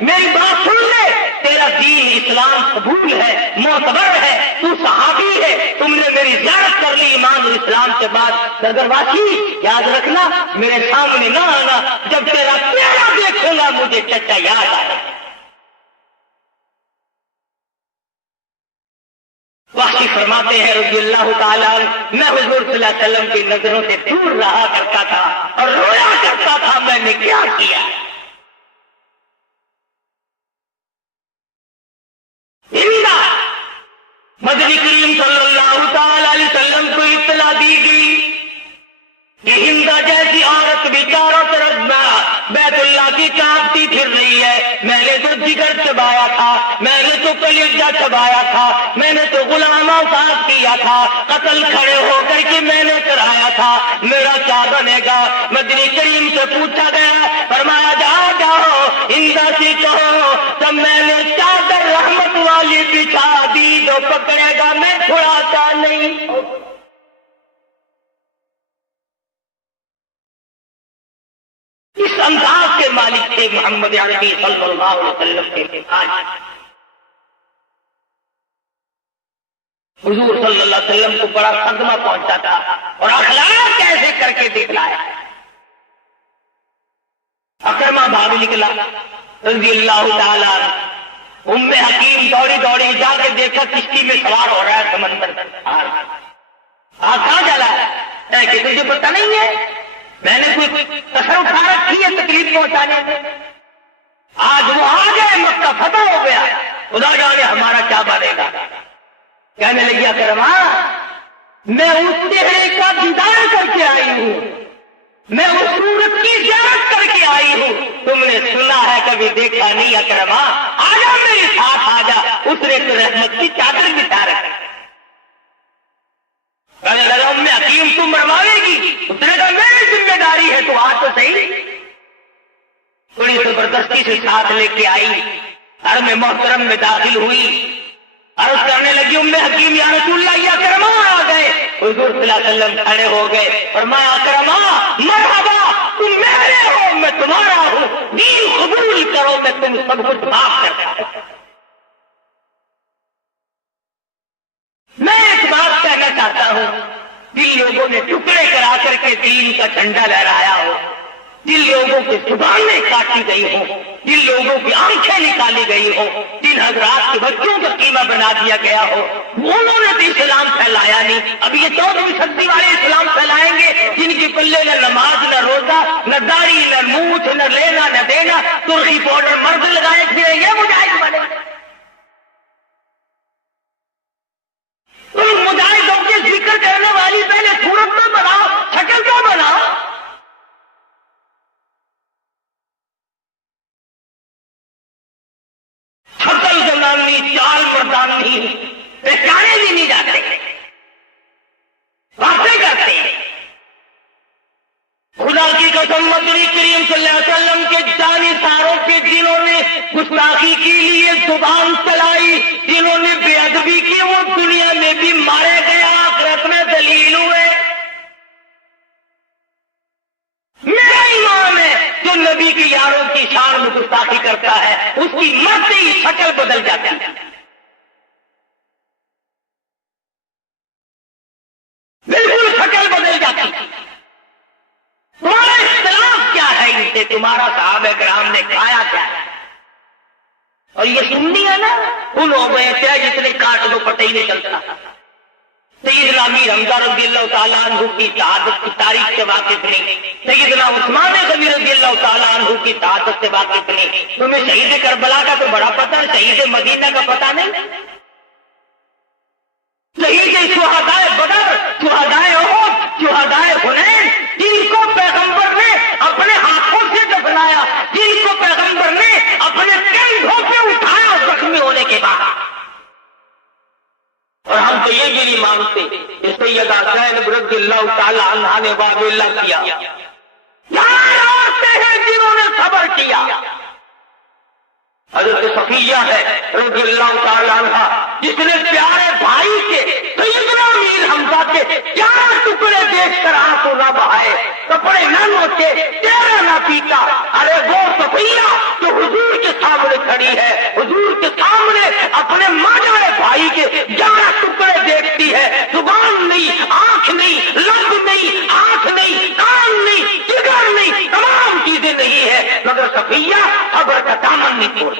میری بات سن لے، تیرا دین اسلام قبول ہے، معتبر ہے، تو صحابی ہے، تم نے میری زیارت کر لی ایمان اور اسلام کے بعد، مگر واقعی یاد رکھنا میرے سامنے نہ آنا، جب تیرا چہرہ دیکھوں گا مجھے چچا یاد آئے۔ وحشی فرماتے ہیں رضی اللہ تعالیٰ میں حضور صلی اللہ علیہ وسلم کی نظروں سے دور رہا کرتا تھا اور رویا کرتا تھا، میں نے کیا کیا؟ مدنی کریم صلی اللہ تعالی علیہ وسلم کو اطلاع دی گئی کہ ہندا جیسی عورت بھی چاروں طرف بیت اللہ کی کانپتی پھر رہی ہے، میں نے تو جگر چبایا تھا، میں نے تو کلیجہ چبایا تھا، میں نے تو غلاموں صاف کیا تھا، قتل کھڑے ہو کر کے میں نے کرایا تھا، میرا کیا بنے گا؟ مدنی کریم سے پوچھا گیا، فرمایا جاؤ ہندا سے کہو تب میں نے چادر رحمت والی بچھا دی، جو پکڑے گا میں چھڑاتا نہیں۔ اس انداز کے مالک تھے محمد عربی صلی اللہ علیہ وسلم کے حضور صلی اللہ علیہ وسلم کو بڑا صدمہ پہنچا تھا اور اخلاق کیسے کر کے دکھلایا۔ اکرمہ بھاگ نکلا رضی اللہ تعالیٰ، ام حکیم دوڑی دوڑی جا کے دیکھا کشتی میں سوار ہو رہا ہے سمندر پر، کہاں چلا ہے کہ تجھے پتہ نہیں ہے میں نے کوئی کسر اٹھا رکھی ہے تکلیف پہنچانے میں؟ آج وہ آ گئے، مکہ فتح ہو گیا، خدا جانے ہمارا کیا بنے گا۔ کہنے لگی اکرمہ میں اس چہرے کا دیدار کر کے آئی ہوں، میں اس صورت کی زیارت کر کے آئی ہوں، تم نے سنا ہے کبھی دیکھا نہیں؟ اکرمہ آجا میرے ساتھ آجا، اس نے تو رحمت کی چادر بچھا رکھی۔ کہنے لگا ام حکیم تم مرواوے گی؟ اس نے کہا میری ذمہ داری ہے، تو آج تو صحیح۔ تھوڑی زبردستی سے ساتھ لے کے آئی، حرم محترم میں داخل ہوئی، عرض کرنے لگی ام حکیم یا رسول اللہ یہ اکرمہ آ گئے۔ حضور صلی اللہ علیہ وسلم کھڑے ہو گئے، فرمایا اکرمہ مرحبا، تم میرے ہو میں تمہارا ہوں، دین قبول کرو میں تم سب کچھ معاف کرتا ہوں۔ میں ایک بات کہنا چاہتا ہوں، جن لوگوں نے ٹکڑے کرا کر کے دین کا جھنڈا لہرایا ہو، جن لوگوں کی زبانیں کاٹی گئی ہوں، جن لوگوں کی آنکھیں نکالی گئی ہوں، جن حضرات کے بچوں کا قیمہ بنا دیا گیا ہو، انہوں نے بھی اسلام پھیلایا نہیں، اب یہ 14ویں صدی والے اسلام پھیلائیں گے جن کی پلے نہ نماز نہ روزہ نہ داڑھی نہ مونچھ نہ لینا نہ دینا، سرخی پاؤڈر مرد لگائے پھرے، یہ مجاہد بنے۔ تم مجاہدوں کے ذکر کرنے والی پہلے صورت میں بناؤ، شکل کا بناؤ۔ شکل زمانی چال مردانی پہچانے بھی نہیں جاتے، باتیں کرتے ہیں۔ خدا کی قسم مدنی کریم صلی اللہ علیہ وسلم کے جانثاروں کے جنہوں نے گستاخی کے لیے زبان چلائی، جنہوں نے بے ادبی کی، وہ دنیا میں بھی مارے گئے، آخرت میں دلیل ہوئے۔ میرا ایمان ہے جو نبی کی یاروں کی شان میں گستاخی کرتا ہے اس کی مرتے ہی شکل بدل جاتی ہے۔ کہ تمہارا صحابہ کرام نے کھایا کیا ہے؟ اور یہ سنی ہے نا، ان ہو گئے تھے جتنے کاٹ دو پتہ ہی نہیں چلتا۔ سیدنا امیر حمزہ رضی اللہ تعالیٰ عنہ کی شہادت کی تاریخ سے واقف نہیں، سیدنا عثمان غنی رضی اللہ تعالیٰ عنہ کی شہادت سے واقف نہیں، تمہیں شہید کربلا کا تو بڑا پتہ ہے، شہید مدینہ کا پتہ نہیں، شہید شہدائے بدر، شہدائے احد، شہدائے حنین، جن کو پیغمبر نے اپنے ہاتھوں سے دفنایا، جن کو پیغمبر نے اپنے کندھوں پہ اٹھایا زخمی ہونے کے بعد۔ اور ہم تو یہ بھی نہیں مانتے کہ سیدہ زینب رضی اللہ تعالی عنہا نے واویلا کیا، ہیں جنہوں نے صبر کیا۔ حضرت صفیہ ہے رضی اللہ تعالی عنہا، جس نے پیارے بھائی کے سیدنا امیر حمزہ کے 4 ٹکڑے دیکھ کر آنسو نہ بہائے، کپڑے نہ نوچے، چہرہ نہ پیٹا۔ ارے وہ صفیہ جو حضور کے سامنے کھڑی ہے، حضور کے سامنے اپنے ماجرے بھائی کے 11 ٹکڑے دیکھتی ہے، زبان نہیں، آنکھ نہیں، لب نہیں، ہاتھ نہیں، کان نہیں، جگر نہیں، تمام چیزیں نہیں ہے، مگر صفیہ صبر کا دامن نہیں چھوڑ۔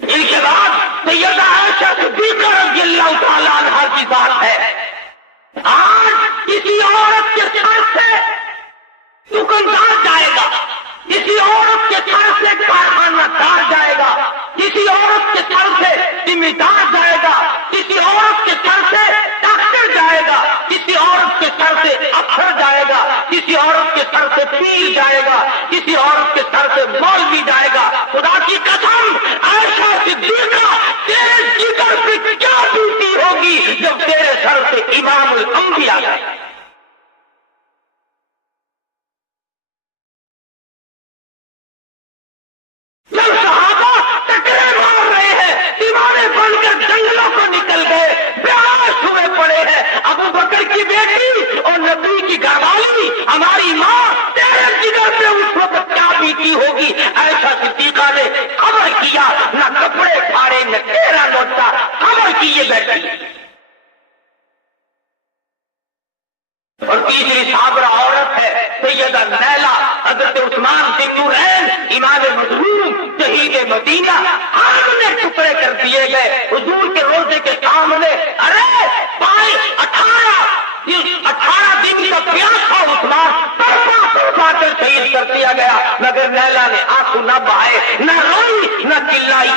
ان کے بعد سیدہ عائشہ صدیقہ رضی اللہ تعالیٰ عنہا کی بات ہے، آج کسی عورت کے سر سے دکاندار جائے گا، کسی عورت کے سر سے کارخانہ دار جائے گا، کسی عورت کے سر سے ذمہ دار جائے گا، کسی عورت کے سر سے ڈاکٹر جائے گا، کسی عورت کے سر سے افسر جائے گا، کسی عورت کے سر سے پیر جائے گا، کسی عورت کے سر سے مولوی جائے گا۔ خدا کی قسم عائشہ صدیقہ تیرے جگر پہ کیا بیتی ہوگی جب تیرے سر سے امام الانبیاء جائے۔ جب صحابہ ٹکرے مار رہے ہیں، دیوانے بن کر جنگلوں کو نکل گئے، بیہوش ہوئے پڑے ہیں، ابو بکر کی بیٹی اور نبی کی گھر والی ہماری ماں، تیرے جگر پہ اس وقت کیا بیتی ہوگی۔ عائشہ صدیقہ نے خبر کیا، نہ کپڑے پھاڑے نہ چہرہ نوچا، خبر کیے بیٹھی۔ اور تیسری صابرہ عورت ہے سیدہ نیلہ، حضرت عثمان بن نورین امام مظلوم شہید مدینہ، آدھے ٹکڑے کر دیے گئے حضور کے روزے کے سامنے۔ ارے 18 دن کا پیاسا عثمان تڑپا کر شہید کر دیا گیا، مگر نیلہ نے آنسو نہ بہائے، نہ روئی نہ چلائی۔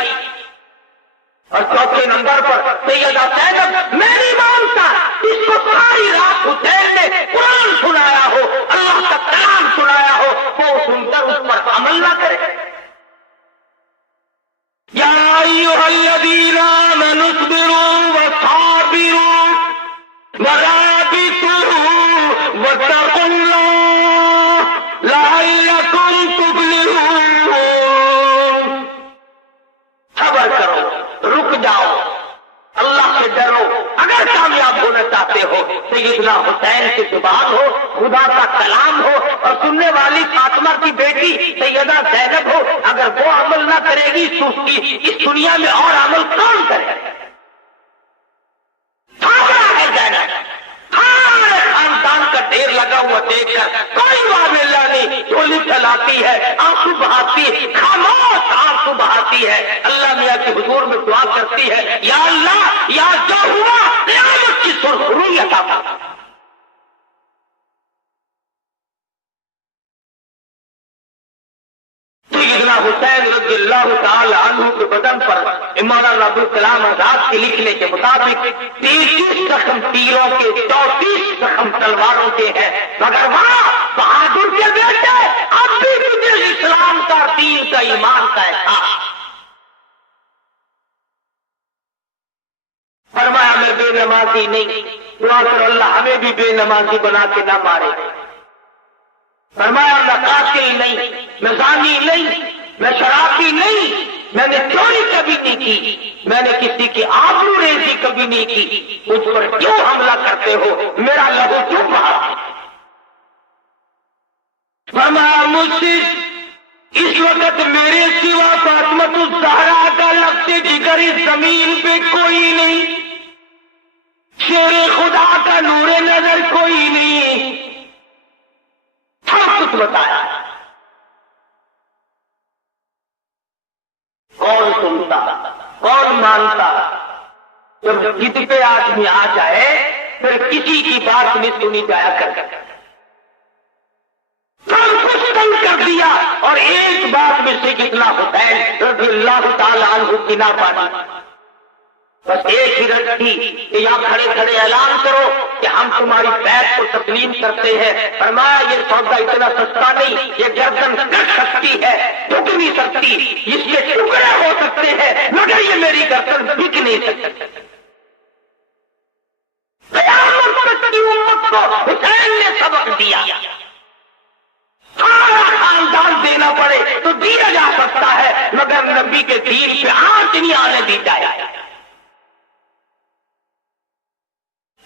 اور چوتھے نمبر پر سیدہ زینب، میں نہیں مانتا اس کو ساری رات حسین نے قرآن سنایا ہو، اللہ کا کلام سنایا ہو، وہ سن کر اس پر عمل نہ کرے۔ یا ایھا الذین آمنوا اصبروا وصابروا ورابطوا واتقوا اللہ لعلکم تفلحون۔ صبر کرو، رک جاؤ، اللہ سے ڈرو، اگر کامیاب ہونا چاہتے ہو۔ سیدنا حسین سے جو بات ہو، خدا کا کلام ہو، اور سننے والی فاطمہ کی بیٹی سیدہ زینب ہو، اگر وہ عمل نہ کرے گی تو اس دنیا میں اور عمل کون کرے؟ ہے زینب، سارے خاندان کا ڈھیر لگا ہوا دیکھ کر کوئی واویلا نہیں، چولی چلاتی ہے، آنسو بہاتی ہے، خاموش آنسو بہاتی ہے، اللہ میاں کے حضور میں دعا کرتی ہے، یا اللہ، یا جو ہوا قیامت کی سرخروئی عطا فرما۔ سیدنا حسین رضی اللہ تعالی عنہ کے بدن پر مولانا عبدالکلام آزاد کے لکھنے کے مطابق 33 زخم تیروں کے، 34 زخم تلواروں کے ہیں، مگر وہاں بہادر کے بیٹے اب بھی مجھے اسلام کا، دین کا، ایمان کا احساس۔ فرمایا میں بے نمازی نہیں، دعا کرو اللہ ہمیں بھی بے نمازی بنا کے نہ مارے۔ فرمایا میں قاتل نہیں، میں زانی نہیں، میں شرابی نہیں، میں نے چوری کبھی نہیں کی، میں نے کسی کی آبرو ریزی کبھی نہیں کی، مجھ پر کیوں حملہ کرتے ہو، میرا لہو کیوں بہاتے؟ فرمایا مجھ سے اس وقت میرے سوا فاطمۃ الزہرا کا لفظ جگر اس زمین پہ کوئی نہیں، شیر خدا کا نور نظر کوئی نہیں، کچھ بتایا، کون سنتا، کون مانتا؟ جب ضد پہ آدمی آ جائے پھر کسی کی بات نہیں سنی جایا کر سب کچھ بند کر دیا، اور ایک بات میں سیدنا حسین رضی اللہ تعالیٰ عنہ کی نہ پانی، بس ایک ہی رد تھی کہ یہاں کھڑے کھڑے اعلان کرو کہ ہم تمہاری بیعت کو تسلیم کرتے ہیں۔ فرمایا یہ سودا اتنا سستا نہیں، یہ گردن کٹ سکتی ہے، جھک نہیں سکتی، اس کے ٹکڑے ہو سکتے ہیں مگر یہ میری گردن جھک نہیں سکتی۔ قیامت تک کی امت کو حسین نے سبق دیا، سارا خاندان دینا پڑے تو دیا جا سکتا ہے مگر نبی کے دین پہ آنچ نہیں آنے دی جائے۔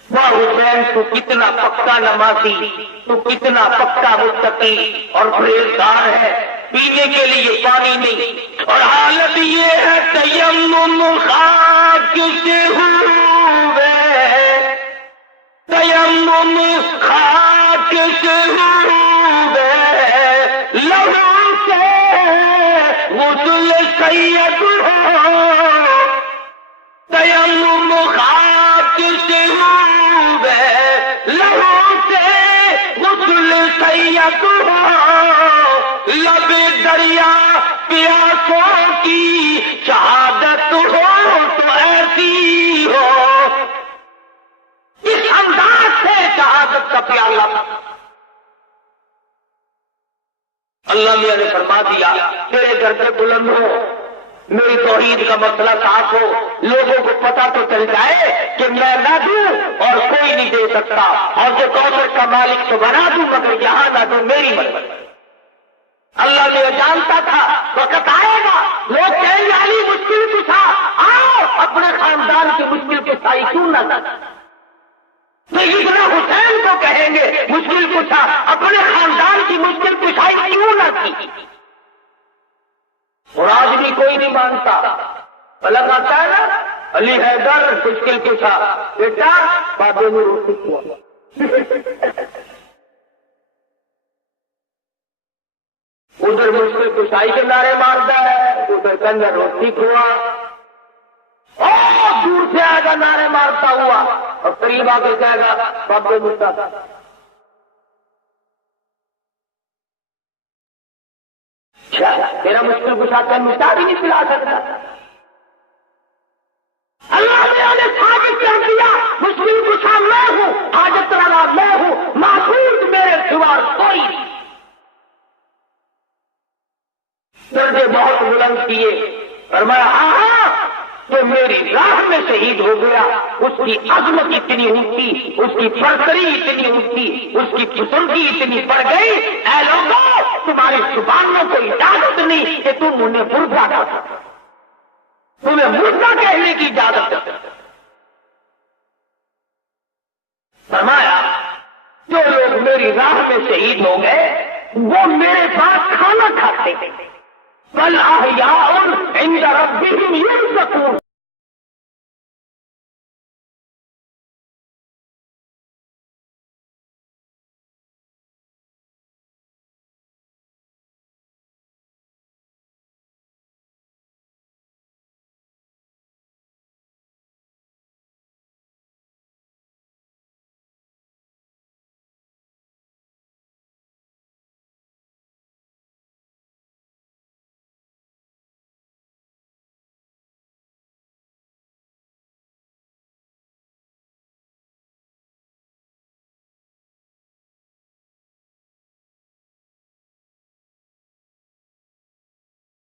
واہ حسین تو کتنا پکا نمازی، تو کتنا پکا متقی اور پرہیزگار ہے، پینے کے لیے پانی نہیں، اور حالت یہ ہے تیمم خاک سے ہوئے، تیمم خاک سے ہوئے، لہو سے غسل سید ہو، تیمم خاک سے ہوئے، لہو سے غسل سید ہو، لب دریا پیاسوں کی شہادت ہو تو ایسی ہو، اس انداز سے شہادت کا پیالہ۔ اللہ میاں نے فرما دیا تیرے درجے بلند ہو، میری توحید کا مسئلہ صاف ہو، لوگوں کو پتا تو چل جائے کہ میں نہ دوں اور کوئی نہیں دے سکتا، اور جو کوثر کا مالک تو بنا دوں مگر یہاں نہ دوں، میری مرضی۔ اللہ نے جانتا تھا وقت آئے گا لوگ کہیں گے علی مشکل کشا، آؤ اپنے خاندان کی مشکل کشائی کیوں نہ تھا، سیدنا حسین کو کہیں گے مشکل کشا، اپنے خاندان کی مشکل کشائی کیوں نہ تھی، اور آج بھی کوئی نہیں مانتا۔ الگ آتا ہے نا علی حیدر مشکل کشا، بیٹا بابے میں روٹی کیا، ادھر مشکل کشائی کے نعرے مارتا ہے، ادھر کے اندر روٹی کھوا، اور دور سے آئے گا نعرے مارتا ہوا اور قریب آ کے جائے گا بابے ملتا تھا۔ میرا مشکل کشا کا مٹا بھی نہیں پلا سکتا، اللہ نے ثابت کر دیا مشکل کشا میں ہوں، حاجت روا میں ہوں، معبود میرے سوا کوئی نہیں۔ درجے بہت بلند کیے، فرمایا ہاں جو میری راہ میں شہید ہو گیا اس کی عظمت اتنی اونچی، اس کی برتری اتنی اونچی، اس کی بزرگی اتنی بڑھ گئی، اے لوگوں تمہاری زبانوں کو اجازت نہیں کہ تم انہیں مردہ کہو، تمہیں مردہ کہنے کی اجازت ہے۔ فرمایا جو لوگ میری راہ میں شہید ہو گئے وہ میرے پاس کھانا کھاتے ہیں، بل احیاء عند ربہم یرزقون،